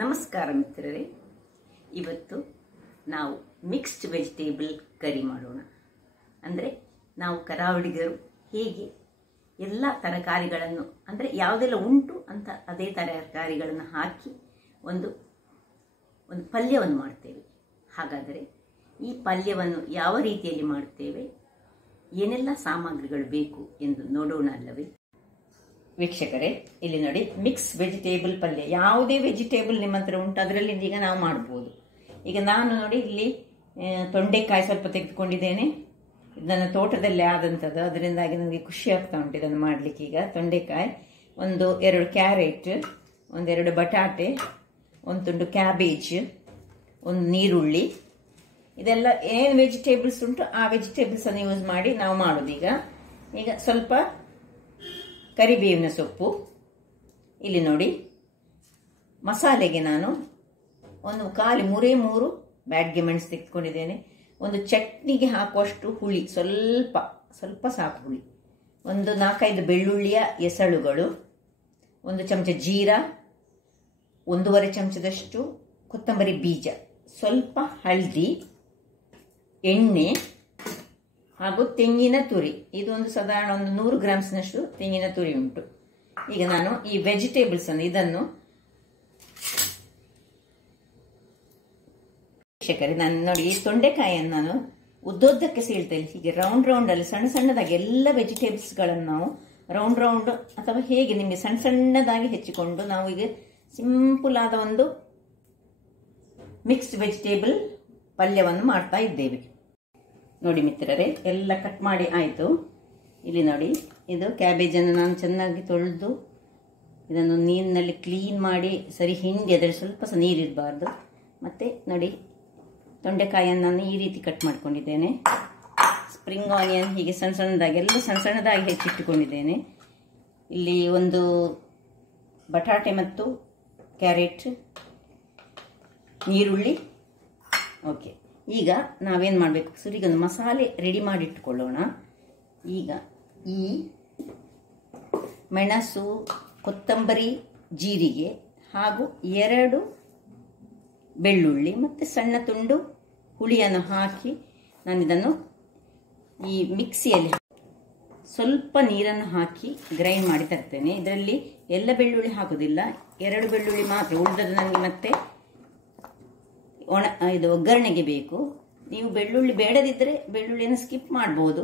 ನಮಸ್ಕಾರ ಮಿತ್ರರೇ, ಇವತ್ತು ನಾವು ಮಿಕ್ಸ್ಡ್ ವೆಜಿಟೇಬಲ್ ಕರಿ ಮಾಡೋಣ. ಅಂದರೆ ನಾವು ಕರಾವಳಿಗರು ಹೇಗೆ ಎಲ್ಲ ತರಕಾರಿಗಳನ್ನು ಅಂದರೆ ಯಾವುದೆಲ್ಲ ಉಂಟು ಅಂತ ಅದೇ ತರಕಾರಿಗಳನ್ನು ಹಾಕಿ ಒಂದು ಪಲ್ಯವನ್ನು ಮಾಡ್ತೇವೆ. ಹಾಗಾದರೆ ಈ ಪಲ್ಯವನ್ನು ಯಾವ ರೀತಿಯಲ್ಲಿ ಮಾಡುತ್ತೇವೆ, ಏನೆಲ್ಲ ಸಾಮಗ್ರಿಗಳು ಬೇಕು ಎಂದು ನೋಡೋಣ ಅಲ್ಲವೇ? ವೀಕ್ಷಕರೇ, ಇಲ್ಲಿ ನೋಡಿ, ಮಿಕ್ಸ್ ವೆಜಿಟೇಬಲ್ ಪಲ್ಯ. ಯಾವುದೇ ವೆಜಿಟೇಬಲ್ ನಿಮ್ಮ ಹತ್ರ ಉಂಟು ಅದರಲ್ಲಿ ಈಗ ನಾವು ಮಾಡ್ಬೋದು. ಈಗ ನಾನು ನೋಡಿ ಇಲ್ಲಿ ತೊಂಡೆಕಾಯಿ ಸ್ವಲ್ಪ ತೆಗೆದುಕೊಂಡಿದ್ದೇನೆ. ಇದನ್ನು ತೋಟದಲ್ಲಿ ಆದಂಥದ್ದು, ಅದರಿಂದಾಗಿ ನನಗೆ ಖುಷಿ ಆಗ್ತಾ ಉಂಟು ಇದನ್ನು ಮಾಡಲಿಕ್ಕೆ. ಈಗ ತೊಂಡೆಕಾಯಿ, 2 ಕ್ಯಾರೆಟ್, 2 ಬಟಾಟೆ, 1 ತುಂಡು ಕ್ಯಾಬೇಜ್, 1 ನೀರುಳ್ಳಿ, ಇದೆಲ್ಲ ಏನು ವೆಜಿಟೇಬಲ್ಸ್ ಉಂಟು ಆ ವೆಜಿಟೇಬಲ್ಸ್ ಅನ್ನು ಯೂಸ್ ಮಾಡಿ ನಾವು ಮಾಡೋದು. ಈಗ ಸ್ವಲ್ಪ ಕರಿಬೇವಿನ ಸೊಪ್ಪು. ಇಲ್ಲಿ ನೋಡಿ, ಮಸಾಲೆಗೆ ನಾನು 3 ಬ್ಯಾಡ್ಗೆ ಮೆಣಸು ತೆಗೆದುಕೊಂಡಿದ್ದೇನೆ. ಒಂದು ಚಟ್ನಿಗೆ ಹಾಕುವಷ್ಟು ಹುಳಿ, ಸ್ವಲ್ಪ ಸಾಕು ಹುಳಿ. 4-5 ಬೆಳ್ಳುಳ್ಳಿಯ ಎಸಳುಗಳು, 1 ಚಮಚ ಜೀರಾ, 1.5 ಚಮಚದಷ್ಟು ಕೊತ್ತಂಬರಿ ಬೀಜ, ಸ್ವಲ್ಪ ಹಳದಿ, ಎಣ್ಣೆ ಹಾಗೂ ತೆಂಗಿನ ತುರಿ. ಇದೊಂದು ಸಾಧಾರಣ 100 ಗ್ರಾಮ್ಸ್ನಷ್ಟು ತೆಂಗಿನ ತುರಿ ಉಂಟು. ಈಗ ನಾನು ಈ ವೆಜಿಟೇಬಲ್ಸ್ ಅನ್ನು ಇದನ್ನು ನಾನು ನೋಡಿ, ಈ ತೊಂಡೆಕಾಯಿಯನ್ನು ನಾನು ಉದ್ದೋದ್ದಕ್ಕೆ ಸೀಳ್ತೇನೆ. ಹೀಗೆ ರೌಂಡ್ ಅಲ್ಲಿ ಸಣ್ಣದಾಗಿ ಎಲ್ಲ ವೆಜಿಟೇಬಲ್ಸ್ಗಳನ್ನು ನಾವು ರೌಂಡ್ ಅಥವಾ ಹೇಗೆ ನಿಮಗೆ ಸಣ್ಣದಾಗಿ ಹೆಚ್ಚಿಕೊಂಡು ನಾವು ಈಗ ಸಿಂಪಲ್ ಆದ ಒಂದು ಮಿಕ್ಸ್ಡ್ ವೆಜಿಟೇಬಲ್ ಪಲ್ಯವನ್ನು ಮಾಡ್ತಾ ಇದ್ದೇವೆ. ನೋಡಿ ಮಿತ್ರರೇ, ಎಲ್ಲ ಕಟ್ ಮಾಡಿ ಆಯಿತು. ಇಲ್ಲಿ ನೋಡಿ, ಇದು ಕ್ಯಾಬೇಜನ್ನು ನಾನು ಚೆನ್ನಾಗಿ ತೊಳೆದು ಇದನ್ನು ನೀರಿನಲ್ಲಿ ಕ್ಲೀನ್ ಮಾಡಿ ಸರಿ ಹಿಂಡಿ, ಅದರಲ್ಲಿ ಸ್ವಲ್ಪ ಸಹ ನೀರಿರಬಾರ್ದು. ಮತ್ತು ನೋಡಿ, ತೊಂಡೆಕಾಯಿಯನ್ನು ನಾನು ಈ ರೀತಿ ಕಟ್ ಮಾಡ್ಕೊಂಡಿದ್ದೇನೆ. ಸ್ಪ್ರಿಂಗ್ ಆನಿಯನ್ ಹೀಗೆ ಸಣ್ಣದಾಗಿ ಹೆಚ್ಚಿಟ್ಟುಕೊಂಡಿದ್ದೇನೆ. ಇಲ್ಲಿ 1 ಬಟಾಟೆ ಮತ್ತು ಕ್ಯಾರೆಟ್, ನೀರುಳ್ಳಿ. ಓಕೆ, ಈಗ ನಾವೇನು ಮಾಡಬೇಕು, ಸುರಿಗೊಂದು ಮಸಾಲೆ ರೆಡಿ ಮಾಡಿಟ್ಟುಕೊಳ್ಳೋಣ. ಈಗ ಈ ಮೆಣಸು, ಕೊತ್ತಂಬರಿ, ಜೀರಿಗೆ ಹಾಗೂ 2 ಬೆಳ್ಳುಳ್ಳಿ ಮತ್ತು ಸಣ್ಣ ತುಂಡು ಹುಳಿಯನ್ನು ಹಾಕಿ ನಾನು ಇದನ್ನು ಈ ಮಿಕ್ಸಿಯಲ್ಲಿ ಸ್ವಲ್ಪ ನೀರನ್ನು ಹಾಕಿ ಗ್ರೈಂಡ್ ಮಾಡಿ ತರ್ತೇನೆ. ಇದರಲ್ಲಿ ಎಲ್ಲ ಬೆಳ್ಳುಳ್ಳಿ ಹಾಕೋದಿಲ್ಲ, 2 ಬೆಳ್ಳುಳ್ಳಿ ಮಾತ್ರ. ಉಳಿದದ್ದು ನನಗೆ ಮತ್ತೆ ಇದು ಒಗ್ಗರಣೆಗೆ ಬೇಕು. ನೀವು ಬೆಳ್ಳುಳ್ಳಿ ಬೇಡದಿದ್ದರೆ ಬೆಳ್ಳುಳ್ಳಿಯನ್ನು ಸ್ಕಿಪ್ ಮಾಡ್ಬೋದು.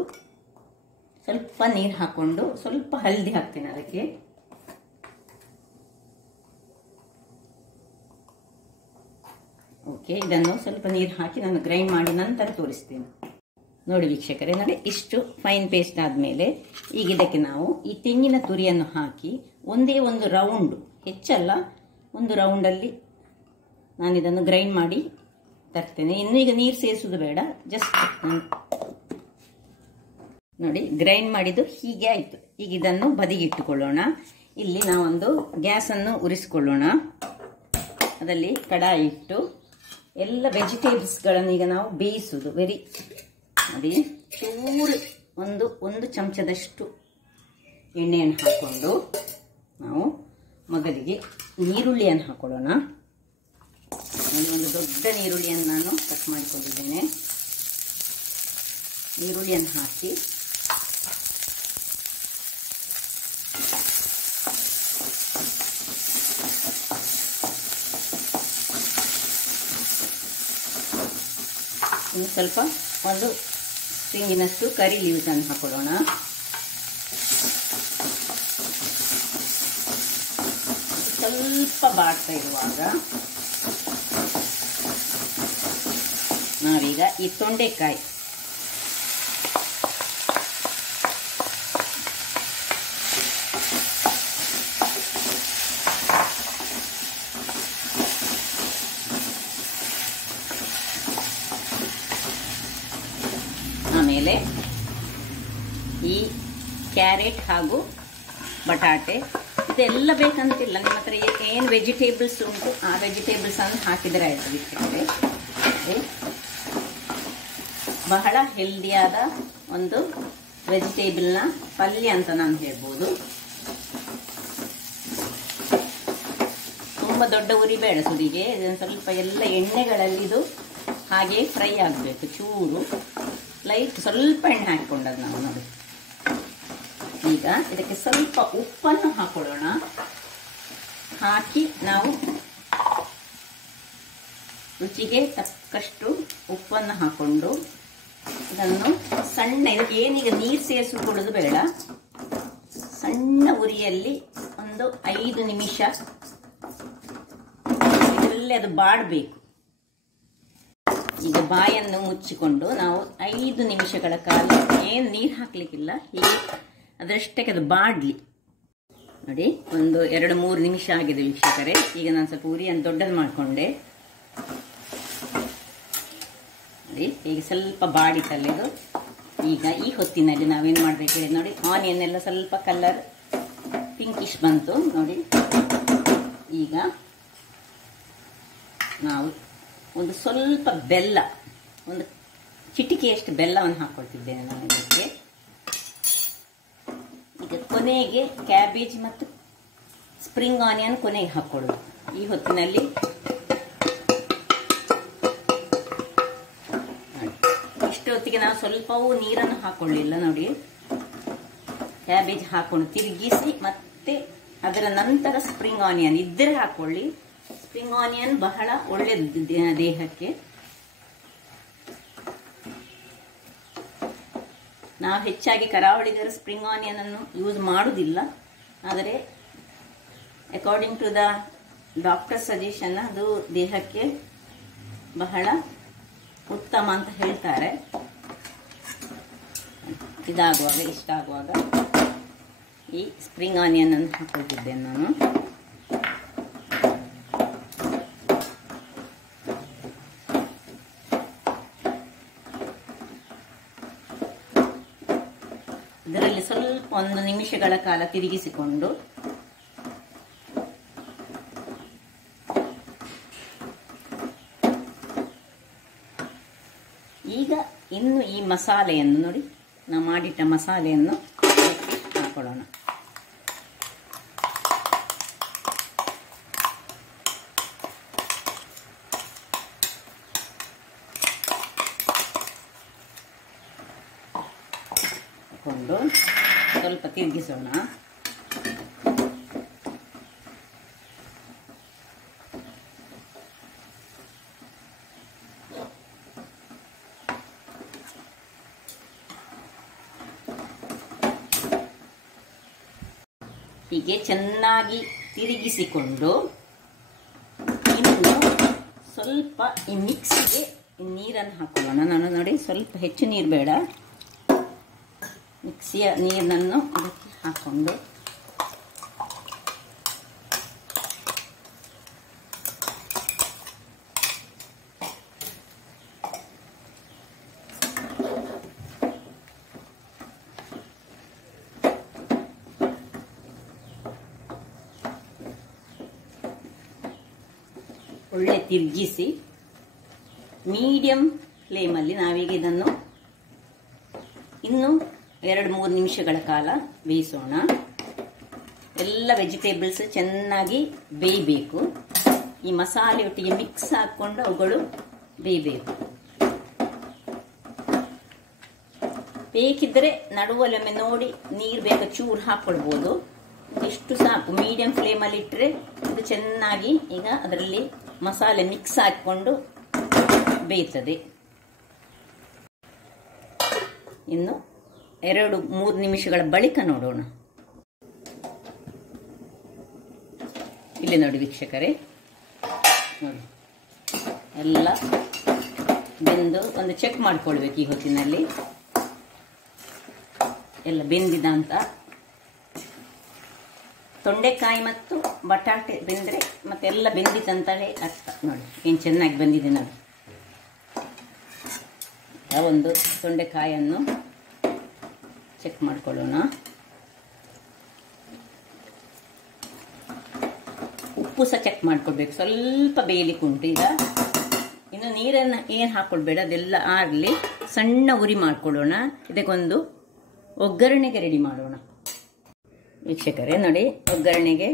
ಸ್ವಲ್ಪ ನೀರು ಹಾಕೊಂಡು ಸ್ವಲ್ಪ ಹಳದಿ ಹಾಕ್ತೇನೆ ಅದಕ್ಕೆ. ಓಕೆ, ಇದನ್ನು ಸ್ವಲ್ಪ ನೀರು ಹಾಕಿ ನಾನು ಗ್ರೈಂಡ್ ಮಾಡಿ ನಂತರ ತೋರಿಸ್ತೇನೆ. ನೋಡಿ ವೀಕ್ಷಕರೇ, ನೋಡಿ, ಇಷ್ಟು ಫೈನ್ ಪೇಸ್ಟ್ ಆದಮೇಲೆ ಈಗ ಇದಕ್ಕೆ ನಾವು ಈ ತೆಂಗಿನ ತುರಿಯನ್ನು ಹಾಕಿ ಒಂದೇ ಒಂದು ರೌಂಡ್, ಹೆಚ್ಚಲ್ಲ, 1 ರೌಂಡಲ್ಲಿ ನಾನು ಇದನ್ನು ಗ್ರೈಂಡ್ ಮಾಡಿ ತರ್ತೇನೆ. ಇನ್ನು ಈಗ ನೀರು ಸೇರಿಸುವುದು ಬೇಡ, ಜಸ್ಟ್ ನೋಡಿ ಗ್ರೈಂಡ್ ಮಾಡಿದ್ದು ಹೀಗೆ ಆಯಿತು. ಈಗ ಇದನ್ನು ಬದಿಗಿಟ್ಟುಕೊಳ್ಳೋಣ. ಇಲ್ಲಿ ನಾವೊಂದು ಗ್ಯಾಸನ್ನು ಉರಿಸಿಕೊಳ್ಳೋಣ. ಅದರಲ್ಲಿ ಕಡಾಯಿ ಇಟ್ಟು ಎಲ್ಲ ವೆಜಿಟೇಬಲ್ಸ್ಗಳನ್ನು ಈಗ ನಾವು ಬೇಯಿಸುವುದು. ನೋಡಿ, ಚೂರು ಒಂದು ಚಮಚದಷ್ಟು ಎಣ್ಣೆಯನ್ನು ಹಾಕ್ಕೊಂಡು ನಾವು ಮೊದಲಿಗೆ ನೀರುಳ್ಳಿಯನ್ನು ಹಾಕೊಳ್ಳೋಣ. ನೋಡಿ, 1 ದೊಡ್ಡ ನೀರುಳ್ಳಿಯನ್ನು ನಾನು ಕಟ್ ಮಾಡಿಕೊಂಡಿದ್ದೇನೆ. ನೀರುಳ್ಳಿಯನ್ನು ಹಾಕಿ ಇನ್ನು ಸ್ವಲ್ಪ 1 ಸ್ಪ್ರಿಂಗಿನಷ್ಟು ಕರಿ ಲೀವ್ಸ್ ಅನ್ನು ಹಾಕೊಳ್ಳೋಣ. ಸ್ವಲ್ಪ ಬಾಡ್ತಾ ಇರುವಾಗ ನಾವೀಗ ಈ ತೊಂಡೆಕಾಯಿ ಆಮೇಲೆ ಈ ಕ್ಯಾರೆಟ್ ಹಾಗೂ ಬಟಾಟೆ, ಇದೆಲ್ಲ ಬೇಕಂತಿಲ್ಲ, ನಿಮ್ಮ ಹತ್ರ ಏನು ವೆಜಿಟೇಬಲ್ಸ್ ಉಂಟು ಆ ವೆಜಿಟೇಬಲ್ಸ್ ಅನ್ನು ಹಾಕಿದರೆ ಆಯ್ತು ವೀಕ್ಷಕರೇ. ಬಹಳ ಹೆಲ್ದಿಯಾದ ಒಂದು ವೆಜಿಟೇಬಲ್ನ ಪಲ್ಯ ಅಂತ ನಾನು ಹೇಳ್ಬೋದು. ತುಂಬ ದೊಡ್ಡ ಉರಿ ಬೇಡ ಸುರಿಗೆ. ಇದನ್ನು ಸ್ವಲ್ಪ ಎಲ್ಲ ಎಣ್ಣೆಗಳಲ್ಲಿ ಇದು ಹಾಗೆ ಫ್ರೈ ಆಗಬೇಕು. ಚೂರು ಲೈಟ್ ಸ್ವಲ್ಪ ಎಣ್ಣೆ ಹಾಕಿಕೊಂಡದ್ದು ನಾವು ನೋಡಿ. ಈಗ ಇದಕ್ಕೆ ಸ್ವಲ್ಪ ಉಪ್ಪನ್ನು ಹಾಕೊಳ್ಳೋಣ. ಹಾಕಿ ನಾವು ರುಚಿಗೆ ತಕ್ಕಷ್ಟು ಉಪ್ಪನ್ನು ಹಾಕೊಂಡು ಇದನ್ನು ಸಣ್ಣ, ಇದಕ್ಕೆ ಏನೀಗ ನೀರು ಸೇರಿಸಿಕೊಳ್ಳೋದು ಬೇಡ, ಸಣ್ಣ ಉರಿಯಲ್ಲಿ ಒಂದು 5 ನಿಮಿಷ ಇದರಲ್ಲಿ ಅದು ಬಾಡಬೇಕು. ಈಗ ಬಾಯನ್ನು ಮುಚ್ಚಿಕೊಂಡು ನಾವು 5 ನಿಮಿಷಗಳ ಕಾಲ ಏನು ನೀರು ಹಾಕ್ಲಿಕ್ಕಿಲ್ಲ, ಹೀಗೆ ಅದರಷ್ಟಕ್ಕೆ ಅದು ಬಾಡ್ಲಿ. ನೋಡಿ, ಒಂದು 2-3 ನಿಮಿಷ ಆಗಿದೆ ವೀಕ್ಷಕರೇ. ಈಗ ನಾನು ಸ್ವಲ್ಪ ಉರಿಯನ್ನು ದೊಡ್ಡದು ಮಾಡಿಕೊಂಡೆ. ನೋಡಿ, ಈಗ ಸ್ವಲ್ಪ ಬಾಡಿತಲ್ಲ ಇದು. ಈಗ ಈ ಹೊತ್ತಿನಲ್ಲಿ ನಾವೇನು ಮಾಡಬೇಕು ಹೇಳಿ ನೋಡಿ, ಆನಿಯನ್ ಎಲ್ಲ ಸ್ವಲ್ಪ ಕಲರ್ ಪಿಂಕಿಶ್ ಬಂತು ನೋಡಿ. ಈಗ ನಾವು ಒಂದು ಸ್ವಲ್ಪ ಬೆಲ್ಲ, ಒಂದು ಚಿಟಿಕೆಯಷ್ಟು ಬೆಲ್ಲವನ್ನು ಹಾಕ್ಕೊಳ್ತಿದ್ದೇನೆ ನಾನು ಇದಕ್ಕೆ. ಈಗ ಕೊನೆಗೆ ಕ್ಯಾಬೇಜ್ ಮತ್ತು ಸ್ಪ್ರಿಂಗ್ ಆನಿಯನ್ ಕೊನೆಗೆ ಹಾಕ್ಕೊಳ್ಳೋದು ಈ ಹೊತ್ತಿನಲ್ಲಿ. ಇಷ್ಟೊತ್ತಿಗೆ ನಾವು ಸ್ವಲ್ಪವೂ ನೀರನ್ನು ಹಾಕೊಳ್ಳಿಲ್ಲ ನೋಡಿ. ಕ್ಯಾಬೇಜ್ ಹಾಕೊಂಡು ತಿರುಗಿಸಿ ಮತ್ತೆ ಅದರ ನಂತರ ಸ್ಪ್ರಿಂಗ್ ಆನಿಯನ್ ಇದ್ದರೆ ಹಾಕೊಳ್ಳಿ. ಸ್ಪ್ರಿಂಗ್ ಆನಿಯನ್ ಬಹಳ ಒಳ್ಳೆಯದು ದೇಹಕ್ಕೆ. ನಾವು ಹೆಚ್ಚಾಗಿ ಕರಾವಳಿಗರು ಸ್ಪ್ರಿಂಗ್ ಆನಿಯನ್ ಅನ್ನು ಯೂಸ್ ಮಾಡುವುದಿಲ್ಲ, ಆದರೆ according to the doctor suggestion ಅದು ದೇಹಕ್ಕೆ ಬಹಳ ಉತ್ತಮ ಅಂತ ಹೇಳ್ತಾರೆ. ಇದಾಗುವಾಗ, ಇಷ್ಟ ಆಗುವಾಗ ಈ ಸ್ಪ್ರಿಂಗ್ ಆನಿಯನ್ ಅನ್ನು ಹಾಕೊಳ್ತಿದ್ದೇನೆ ನಾನು. ಇದರಲ್ಲಿ ಸ್ವಲ್ಪ 1 ನಿಮಿಷಗಳ ಕಾಲ ತಿರುಗಿಸಿಕೊಂಡು ಈಗ ಇನ್ನು ಈ ಮಸಾಲೆಯನ್ನು ನೋಡಿ, ನಾವು ಮಾಡಿಟ್ಟ ಮಸಾಲೆಯನ್ನು ಹಾಕೊಳ್ಳೋಣ. ಹಾಕೊಂಡು ಸ್ವಲ್ಪ ತಿರುಗಿಸೋಣ. ಹೀಗೆ ಚೆನ್ನಾಗಿ ತಿರುಗಿಸಿಕೊಂಡು ಇನ್ನು ಸ್ವಲ್ಪ ಈ ಮಿಕ್ಸಿಗೆ ನೀರನ್ನು ಹಾಕೊಳ್ಳೋಣ. ನಾನು ನೋಡಿ, ಸ್ವಲ್ಪ ಹೆಚ್ಚು ನೀರು ಬೇಡ, ಮಿಕ್ಸಿಯ ನೀರನ್ನು ಅದಕ್ಕೆ ಹಾಕೊಂಡು ಒಳ್ಳೆ ತಿರುಗಿಸಿ ಮೀಡಿಯಂ ಫ್ಲೇಮಲ್ಲಿ ನಾವೀಗ ಇದನ್ನು ಇನ್ನು 2-3 ನಿಮಿಷಗಳ ಕಾಲ ಬೇಯಿಸೋಣ. ಎಲ್ಲ ವೆಜಿಟೇಬಲ್ಸ್ ಚೆನ್ನಾಗಿ ಬೇಯಬೇಕು. ಈ ಮಸಾಲೆ ಒಟ್ಟಿಗೆ ಮಿಕ್ಸ್ ಹಾಕೊಂಡು ಅವುಗಳು ಬೇಯಬೇಕು. ಬೇಕಿದ್ರೆ ನಡುವಲ್ಲೊಮ್ಮೆ ನೋಡಿ ನೀರು ಬೇಕು ಚೂರು ಹಾಕೊಳ್ಬೋದು. ಇಷ್ಟು ಸಾಕು. ಮೀಡಿಯಂ ಫ್ಲೇಮಲ್ಲಿ ಇಟ್ಟರೆ ಇದು ಚೆನ್ನಾಗಿ ಈಗ ಅದರಲ್ಲಿ ಮಸಾಲೆ ಮಿಕ್ಸ್ ಹಾಕಿಕೊಂಡು ಬೇಯ್ತದೆ. ಇನ್ನು 2-3 ನಿಮಿಷಗಳ ಬಳಿಕ ನೋಡೋಣ. ಇಲ್ಲಿ ನೋಡಿ ವೀಕ್ಷಕರೇ, ನೋಡಿ ಎಲ್ಲ ಬೆಂದು ಒಂದು ಚೆಕ್ ಮಾಡ್ಕೊಳ್ಬೇಕು ಈ ಹೊತ್ತಿನಲ್ಲಿ ಎಲ್ಲ ಬೆಂದಿದ ಅಂತ. ತೊಂಡೆಕಾಯಿ ಮತ್ತು ಬಟಾಟೆ ಬೆಂದರೆ ಮತ್ತೆಲ್ಲ ಬೆಂದಿತ್ತಂತಲೇ ಅರ್ಥ. ನೋಡಿ ಏನು ಚೆನ್ನಾಗಿ ಬಂದಿದೆ ನೋಡಿ. ಒಂದು ತೊಂಡೆಕಾಯನ್ನು ಚೆಕ್ ಮಾಡ್ಕೊಳ್ಳೋಣ. ಉಪ್ಪು ಸಹ ಚೆಕ್ ಮಾಡ್ಕೊಳ್ಬೇಕು, ಸ್ವಲ್ಪ ಬೇಯಲಿಕ್ಕೆ ಉಂಟು. ಈಗ ಇನ್ನು ನೀರನ್ನು ಏನು ಹಾಕ್ಕೊಳ್ಬೇಡ, ಅದೆಲ್ಲ ಆಗಲಿ. ಸಣ್ಣ ಉರಿ ಮಾಡ್ಕೊಳ್ಳೋಣ. ಇದಕ್ಕೊಂದು ಒಗ್ಗರಣೆಗೆ ರೆಡಿ ಮಾಡೋಣ. ವೀಕ್ಷಕರೇ ನೋಡಿ, ಒಗ್ಗರಣೆಗೆ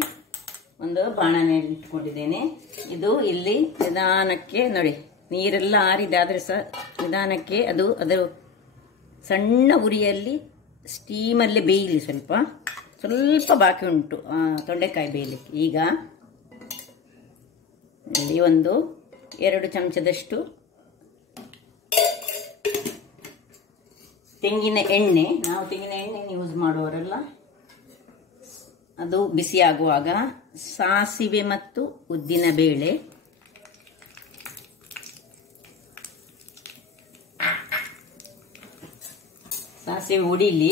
ಒಂದು ಬಾಣಲೆ ಇಟ್ಕೊಂಡಿದ್ದೇನೆ. ಇದು ಇಲ್ಲಿ ನಿಧಾನಕ್ಕೆ ನೋಡಿ, ನೀರೆಲ್ಲ ಆರಿದೆ, ಆದರೆ ಸಹ ನಿಧಾನಕ್ಕೆ ಅದರ ಸಣ್ಣ ಉರಿಯಲ್ಲಿ ಸ್ಟೀಮಲ್ಲೇ ಬೇಯಲಿ. ಸ್ವಲ್ಪ ಬಾಕಿ ಉಂಟು ತೊಂಡೆಕಾಯಿ ಬೇಯಲಿಕ್ಕೆ. ಈಗ ಇಲ್ಲಿ 2 ಚಮಚದಷ್ಟು ತೆಂಗಿನ ಎಣ್ಣೆ, ನಾವು ತೆಂಗಿನ ಎಣ್ಣೆ ಯೂಸ್ ಮಾಡುವವರೆಲ್ಲ, ಅದು ಬಿಸಿ ಆಗುವಾಗ ಸಾಸಿವೆ ಮತ್ತು ಉದ್ದಿನ ಬೇಳೆ, ಸಾಸಿವೆ ಉಡಿಲಿ,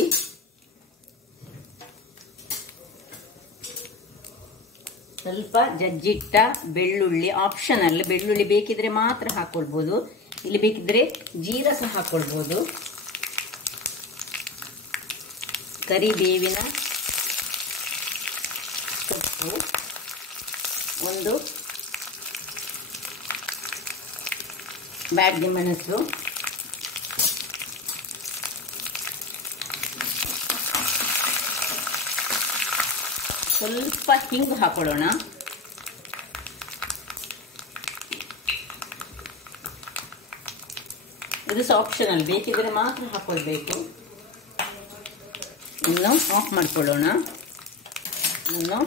ಸ್ವಲ್ಪ ಜಜ್ಜಿಟ್ಟ ಬೆಳ್ಳುಳ್ಳಿ, ಆಪ್ಷನಲ್, ಬೆಳ್ಳುಳ್ಳಿ ಬೇಕಿದ್ರೆ ಮಾತ್ರ ಹಾಕೊಳ್ಬೋದು, ಇಲ್ಲಿ ಬೇಕಿದ್ರೆ ಜೀರ ಸಹ ಹಾಕೊಳ್ಬೋದು. ಕರಿಬೇವಿನ ಸೊಪ್ಪು, 1 ಬ್ಯಾಡಗಿ ಮೆಣಸು, ಸ್ವಲ್ಪ ಹಿಂಗು ಹಾಕೊಳ್ಳೋಣ. ಇದು ಸಹ ಆಪ್ಷನಲ್, ಬೇಕಿದ್ರೆ ಮಾತ್ರ ಹಾಕೊಳ್ಬೇಕು. ಇನ್ನು ಆಫ್ ಮಾಡ್ಕೊಳ್ಳೋಣ. ಇನ್ನು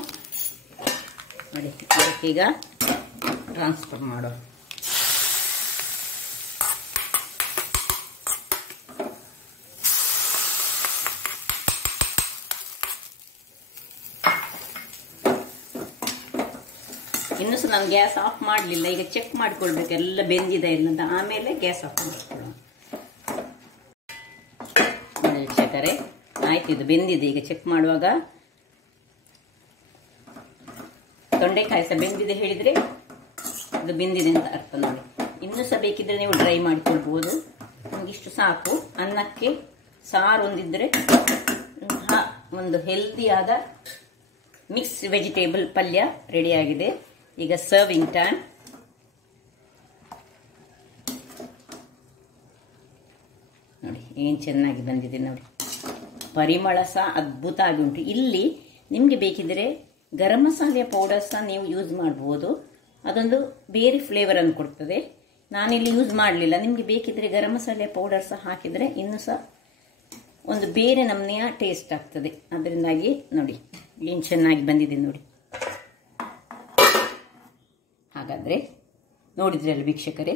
ನೋಡಿ, ಈಗ ಟ್ರಾನ್ಸ್ಫರ್ ಮಾಡೋ. ಇನ್ನು ಸಹ ನಾನು ಗ್ಯಾಸ್ ಆಫ್ ಮಾಡಲಿಲ್ಲ. ಈಗ ಚೆಕ್ ಮಾಡ್ಕೊಳ್ಬೇಕು ಎಲ್ಲ ಬೆಂದಿದೆ ಇಲ್ಲ ಅಂತ, ಆಮೇಲೆ ಗ್ಯಾಸ್ ಆಫ್ ಮಾಡ್ಕೊಳ್ಳೋಣ. ವೀಕ್ಷಕರೇ, ಆಯ್ತು, ಇದು ಬೆಂದಿದೆ. ಈಗ ಚೆಕ್ ಮಾಡುವಾಗ ತೊಂಡೆಕಾಯಿ ಸಹ ಬೆಂದಿದೆ ಹೇಳಿದ್ರೆ ಅದು ಬೆಂದಿದೆ ಅಂತ ಅರ್ಥ ನೋಡಿ. ಇನ್ನು ಸಹ ಬೇಕಿದ್ರೆ ನೀವು ಡ್ರೈ ಮಾಡಿಕೊಳ್ಬಹುದು. ನಮಗಿಷ್ಟು ಸಾಕು. ಅನ್ನಕ್ಕೆ ಸಾರು ಒಂದಿದ್ರೆ ಒಂದು ಹೆಲ್ದಿಯಾದ ಮಿಕ್ಸ್ ವೆಜಿಟೇಬಲ್ ಪಲ್ಯ ರೆಡಿಯಾಗಿದೆ. ಈಗ ಸರ್ವಿಂಗ್ ಟೈಮ್. ನೋಡಿ ಏನು ಚೆನ್ನಾಗಿ ಬಂದಿದೆ ನೋಡಿ, ಪರಿಮಳ ಸಹ ಅದ್ಭುತ ಆಗಿ ಉಂಟು. ಇಲ್ಲಿ ನಿಮಗೆ ಬೇಕಿದ್ರೆ ಗರಂ ಮಸಾಲೆಯ ಪೌಡರ್ ಸಹ ನೀವು ಯೂಸ್ ಮಾಡಬಹುದು, ಅದೊಂದು ಬೇರೆ ಫ್ಲೇವರ್ ಅನ್ನು ಕೊಡ್ತದೆ. ನಾನಿಲ್ಲಿ ಯೂಸ್ ಮಾಡಲಿಲ್ಲ. ನಿಮಗೆ ಬೇಕಿದ್ರೆ ಗರಂ ಮಸಾಲೆಯ ಪೌಡರ್ ಸಹ ಹಾಕಿದರೆ ಇನ್ನೂ ಸಹ ಒಂದು ಬೇರೆ ನಮೂನೆಯ ಟೇಸ್ಟ್ ಆಗ್ತದೆ. ಅದರಿಂದಾಗಿ ನೋಡಿ ಏನು ಚೆನ್ನಾಗಿ ಬಂದಿದೆ ನೋಡಿ. ಹಾಗಾದರೆ ನೋಡಿದ್ರಲ್ಲ ವೀಕ್ಷಕರೇ,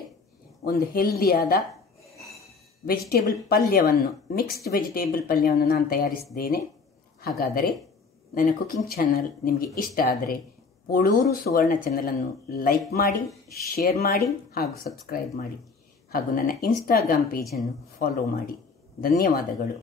ಒಂದು ಹೆಲ್ದಿಯಾದ ವೆಜಿಟೇಬಲ್ ಪಲ್ಯವನ್ನು, ಮಿಕ್ಸ್ಡ್ ವೆಜಿಟೇಬಲ್ ಪಲ್ಯವನ್ನು ನಾನು ತಯಾರಿಸಿದ್ದೇನೆ. ಹಾಗಾದರೆ ನನ್ನ ಕುಕಿಂಗ್ ಚಾನಲ್ ನಿಮಗೆ ಇಷ್ಟ ಆದರೆ ಪೋಳೂರು ಸುವರ್ಣ ಚಾನಲನ್ನು ಲೈಕ್ ಮಾಡಿ, ಶೇರ್ ಮಾಡಿ ಹಾಗೂ ಸಬ್ಸ್ಕ್ರೈಬ್ ಮಾಡಿ, ಹಾಗೂ ನನ್ನ ಇನ್ಸ್ಟಾಗ್ರಾಮ್ ಪೇಜನ್ನು ಫಾಲೋ ಮಾಡಿ. ಧನ್ಯವಾದಗಳು.